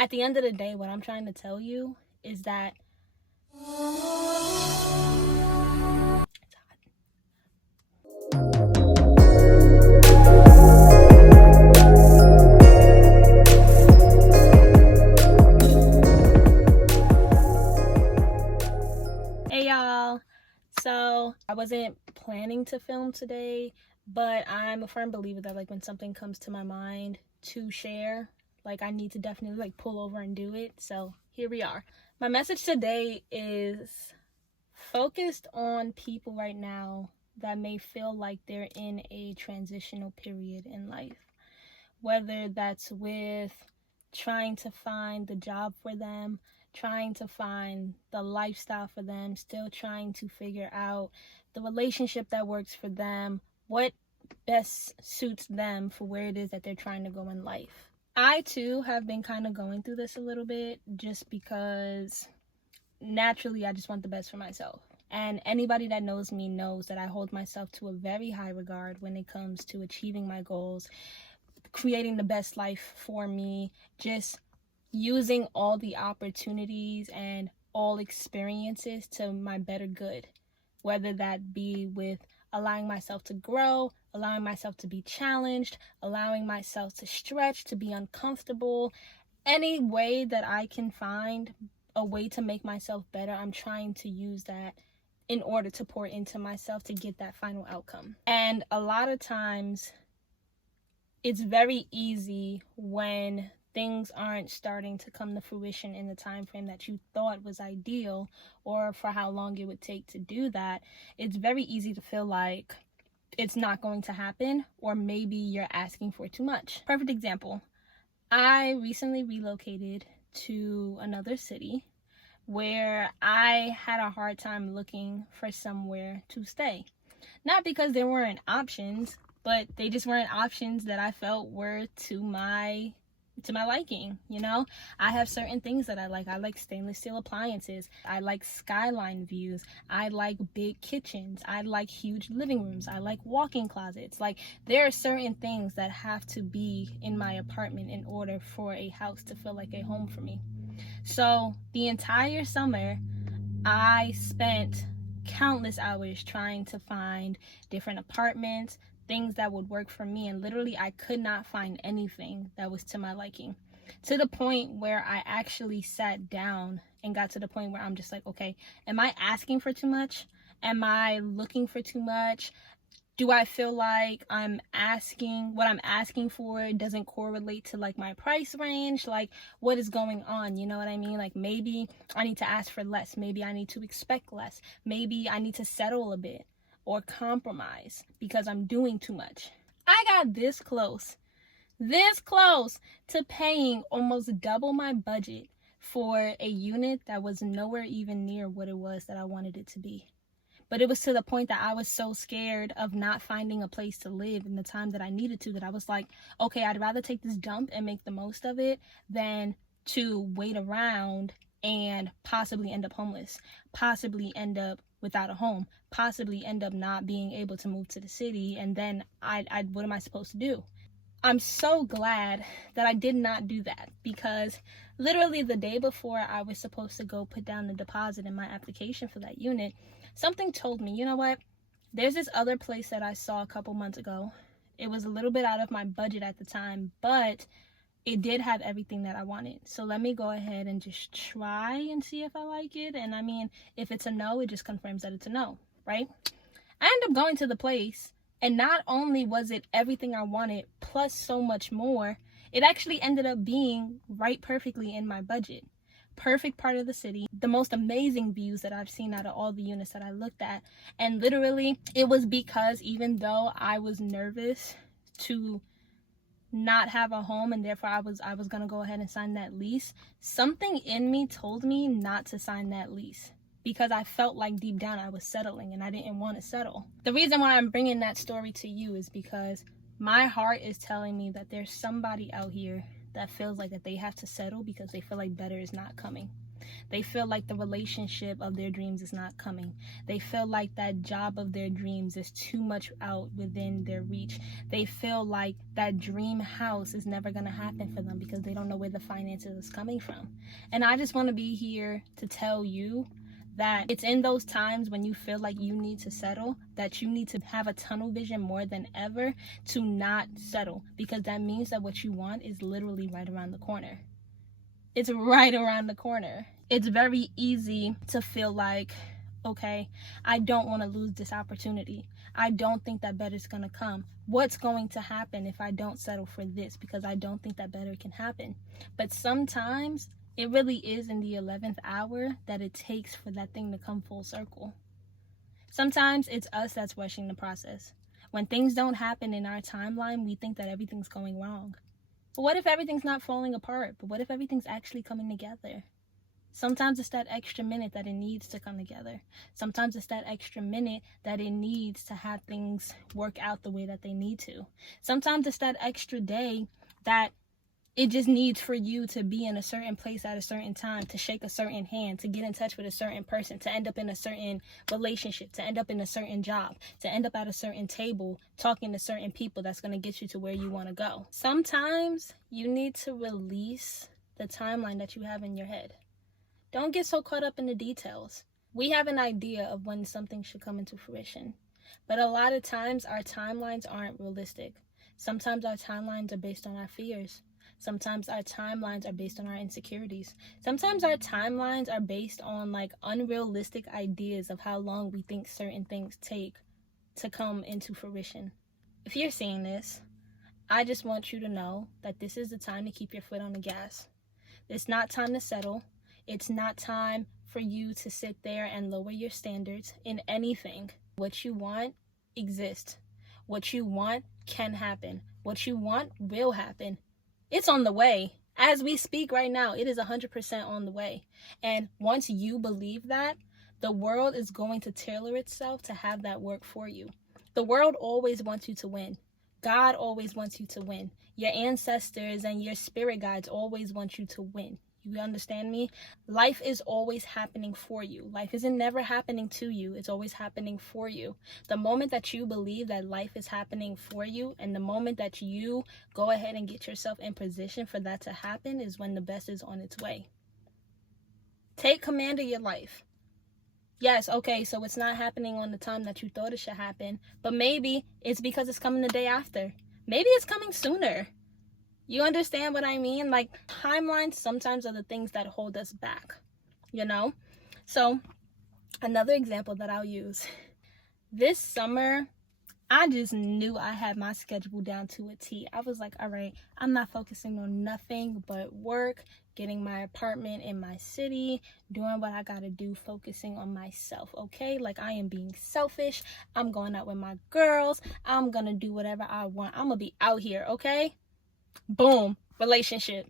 At the end of the day, what I'm trying to tell you is that hey y'all. So I wasn't planning to film today, but I'm a firm believer that when something comes to my mind to share, I need to definitely pull over and do it. So here we are. My message today is focused on people right now that may feel like they're in a transitional period in life, whether that's with trying to find the job for them, trying to find the lifestyle for them, still trying to figure out the relationship that works for them, what best suits them for where it is that they're trying to go in life. I too have been kind of going through this a little bit, just because naturally I just want the best for myself. And anybody that knows me knows that I hold myself to a very high regard when it comes to achieving my goals, creating the best life for me, just using all the opportunities and all experiences to my better good, whether that be with allowing myself to grow, allowing myself to be challenged, allowing myself to stretch, to be uncomfortable. Any way that I can find a way to make myself better, I'm trying to use that in order to pour into myself to get that final outcome. And a lot of times it's very easy when things aren't starting to come to fruition in the time frame that you thought was ideal, or for how long it would take to do that. It's very easy to feel like it's not going to happen, or maybe you're asking for too much. Perfect example. I recently relocated to another city where I had a hard time looking for somewhere to stay. Not because there weren't options, but they just weren't options that I felt were to my liking. I have certain things that I like. I like stainless steel appliances. I like skyline views. I like big kitchens. I like huge living rooms. I like walk-in closets. There are certain things that have to be in my apartment in order for a house to feel like a home for me. So the entire summer I spent countless hours trying to find different apartments, things that would work for me, and literally I could not find anything that was to my liking, to the point where I actually sat down and got to the point where I'm just like, okay, am I asking for too much? Am I looking for too much? Do I feel like what I'm asking for doesn't correlate to my price range? What is going on? You know what I mean? Maybe I need to ask for less. Maybe I need to expect less. Maybe I need to settle a bit or compromise because I'm doing too much. I got this close to paying almost double my budget for a unit that was nowhere even near what it was that I wanted it to be. But it was to the point that I was so scared of not finding a place to live in the time that I needed to, that I was like, okay, I'd rather take this dump and make the most of it than to wait around and possibly end up homeless, possibly end up without a home, possibly end up not being able to move to the city. And then what am I supposed to do? I'm so glad that I did not do that, because literally the day before I was supposed to go put down the deposit in my application for that unit, something told me, you know what? There's this other place that I saw a couple months ago. It was a little bit out of my budget at the time, but it did have everything that I wanted. So let me go ahead and just try and see if I like it. And I mean, if it's a no, it just confirms that it's a no, right? I ended up going to the place, and not only was it everything I wanted, plus so much more, it actually ended up being right perfectly in my budget. Perfect part of the city, the most amazing views that I've seen out of all the units that I looked at. And literally, it was because even though I was nervous to not have a home, and therefore I was gonna go ahead and sign that lease, something in me told me not to sign that lease, because I felt like deep down I was settling, and I didn't want to settle. The reason why I'm bringing that story to you is because my heart is telling me that there's somebody out here that feels like that they have to settle because they feel like better is not coming. They feel like the relationship of their dreams is not coming. They feel like that job of their dreams is too much out within their reach. They feel like that dream house is never going to happen for them because they don't know where the finances is coming from. And I just want to be here to tell you that it's in those times when you feel like you need to settle that you need to have a tunnel vision more than ever to not settle, because that means that what you want is literally right around the corner. It's right around the corner. It's very easy to feel like, okay, I don't want to lose this opportunity. I don't think that better's going to come. What's going to happen if I don't settle for this? Because I don't think that better can happen. But sometimes it really is in the 11th hour that it takes for that thing to come full circle. Sometimes it's us that's rushing the process. When things don't happen in our timeline, we think that everything's going wrong. But what if everything's not falling apart? But what if everything's actually coming together? Sometimes it's that extra minute that it needs to come together. Sometimes it's that extra minute that it needs to have things work out the way that they need to. Sometimes it's that extra day that it just needs for you to be in a certain place at a certain time, to shake a certain hand, to get in touch with a certain person, to end up in a certain relationship, to end up in a certain job, to end up at a certain table, talking to certain people that's going to get you to where you want to go. Sometimes you need to release the timeline that you have in your head. Don't get so caught up in the details. We have an idea of when something should come into fruition, but a lot of times our timelines aren't realistic. Sometimes our timelines are based on our fears. Sometimes our timelines are based on our insecurities. Sometimes our timelines are based on like unrealistic ideas of how long we think certain things take to come into fruition. If you're seeing this, I just want you to know that this is the time to keep your foot on the gas. It's not time to settle. It's not time for you to sit there and lower your standards in anything. What you want exists. What you want can happen. What you want will happen. It's on the way. As we speak right now, it is 100% on the way. And once you believe that, the world is going to tailor itself to have that work for you. The world always wants you to win. God always wants you to win. Your ancestors and your spirit guides always want you to win. You understand me? Life is always happening for you. Life isn't never happening to you. It's always happening for you. The moment that you believe that life is happening for you, and the moment that you go ahead and get yourself in position for that to happen, is when the best is on its way. Take command of your life. Yes, okay, so it's not happening on the time that you thought it should happen, but maybe it's because it's coming the day after. Maybe it's coming sooner. You understand what I mean? Like, timelines sometimes are the things that hold us back, you know? So, another example that I'll use. This summer, I just knew I had my schedule down to a T. I was like, all right, I'm not focusing on nothing but work, getting my apartment in my city, doing what I gotta do, focusing on myself, okay? Like, I am being selfish. I'm going out with my girls. I'm gonna do whatever I want. I'm gonna be out here, okay? Boom, relationship.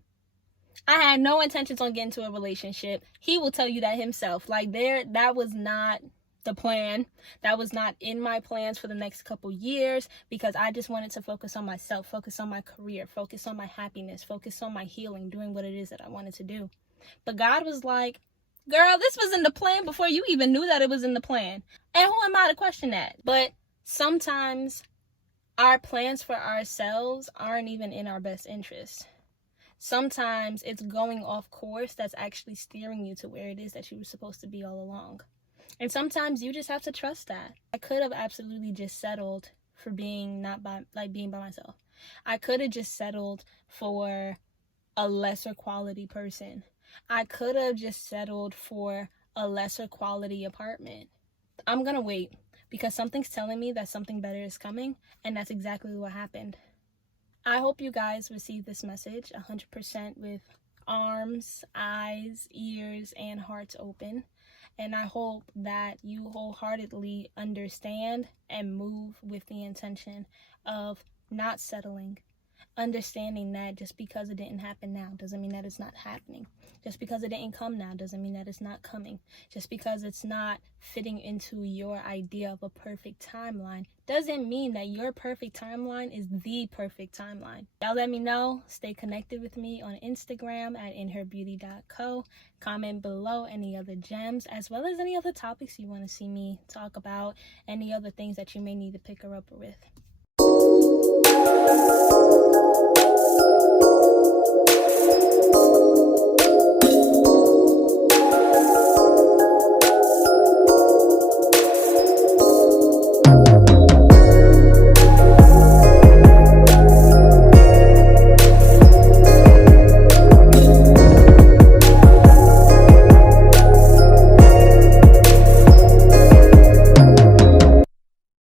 I had no intentions on getting to a relationship. He will tell you that himself. Like, that was not the plan. That was not in my plans for the next couple years, because I just wanted to focus on myself, focus on my career, focus on my happiness, focus on my healing, doing what it is that I wanted to do. But God was like, girl, this was in the plan before you even knew that it was in the plan. And who am I to question that? But sometimes our plans for ourselves aren't even in our best interest. Sometimes it's going off course that's actually steering you to where it is that you were supposed to be all along. And sometimes you just have to trust that. I could have absolutely just settled for being by myself. I could have just settled for a lesser quality person. I could have just settled for a lesser quality apartment. I'm gonna wait, because something's telling me that something better is coming, and that's exactly what happened. I hope you guys receive this message 100% with arms, eyes, ears, and hearts open. And I hope that you wholeheartedly understand and move with the intention of not settling, understanding that just because it didn't happen now doesn't mean that it's not happening. Just because it didn't come now doesn't mean that it's not coming. Just because it's not fitting into your idea of a perfect timeline doesn't mean that your perfect timeline is the perfect timeline. Y'all let me know. Stay connected with me on Instagram at inherbeauty.co. Comment below any other gems, as well as any other topics you want to see me talk about, any other things that you may need to pick her up with.